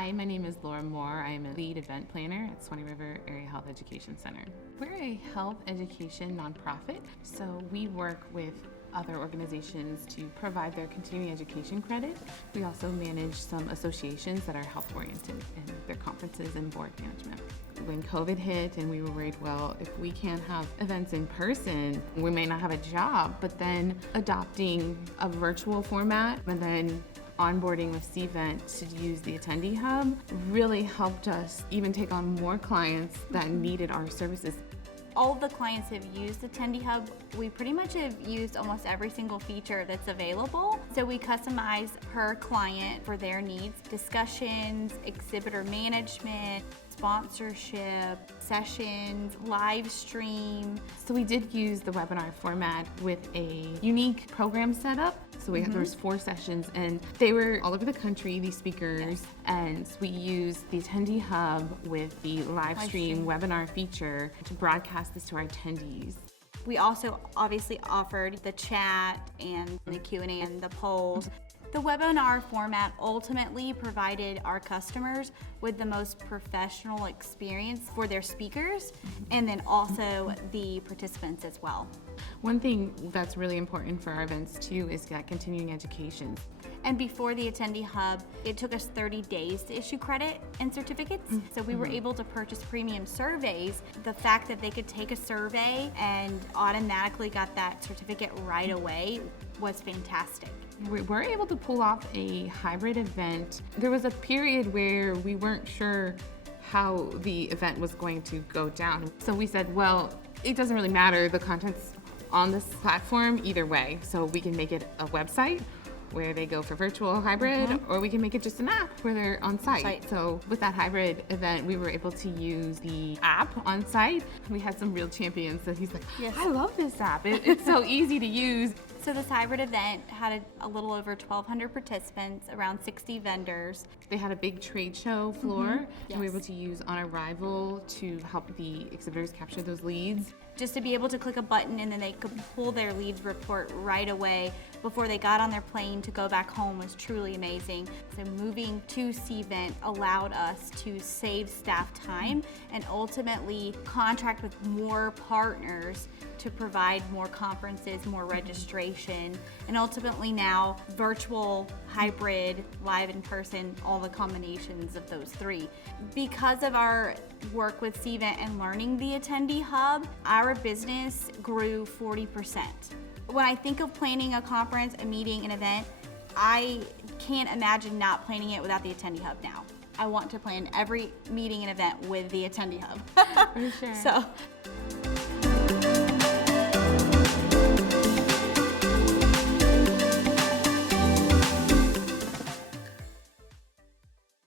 Hi, my name is Laura Moore. I am a lead event planner at Suwannee River Area Health Education Center. We're a health education nonprofit, so we work with other organizations to provide their continuing education credit. We also manage some associations that are health-oriented in their conferences and board management. When COVID hit and we were worried, well, if we can't have events in person, we may not have a job, but then adopting a virtual format and then onboarding with Cvent to use the attendee hub really helped us even take on more clients that needed our services. All of the clients have used Attendee Hub. We pretty much have used almost every single feature that's available. So we customize per client for their needs. Discussions, exhibitor management, sponsorship, sessions, live stream. So we did use the webinar format with a unique program setup. So there was 4 sessions and they were all over the country, these speakers, Yes. and we used the Attendee Hub with the live stream webinar feature to broadcast this to our attendees. We also obviously offered the chat and the Q&A and the polls. The webinar format ultimately provided our customers with the most professional experience for their speakers and then also the participants as well. One thing that's really important for our events too is that continuing education. And before the Attendee Hub, it took us 30 days to issue credit and certificates. So we were able to purchase premium surveys. The fact that they could take a survey and automatically got that certificate right away was fantastic. We were able to pull off a hybrid event. There was a period where we weren't sure how the event was going to go down. So we said, well, it doesn't really matter, the content's on this platform either way. So we can make it a website where they go for virtual hybrid, or we can make it just an app where they're on site. So with that hybrid event, we were able to use the app on site. We had some real champions that he's like, Yes. I love this app. It's so easy to use. So this hybrid event had a little over 1,200 participants, around 60 vendors. They had a big trade show floor, and we were Yes. able to use on arrival to help the exhibitors capture those leads. Just to be able to click a button and then they could pull their leads report right away before they got on their plane to go back home was truly amazing. So moving to Cvent allowed us to save staff time and ultimately contract with more partners to provide more conferences, more registration, and ultimately now virtual, hybrid, live in person, all the combinations of those 3. Because of our work with Cvent and learning the Attendee Hub, our business grew 40%. When I think of planning a conference, a meeting, an event, I can't imagine not planning it without the Attendee Hub now. I want to plan every meeting and event with the Attendee Hub. For sure. So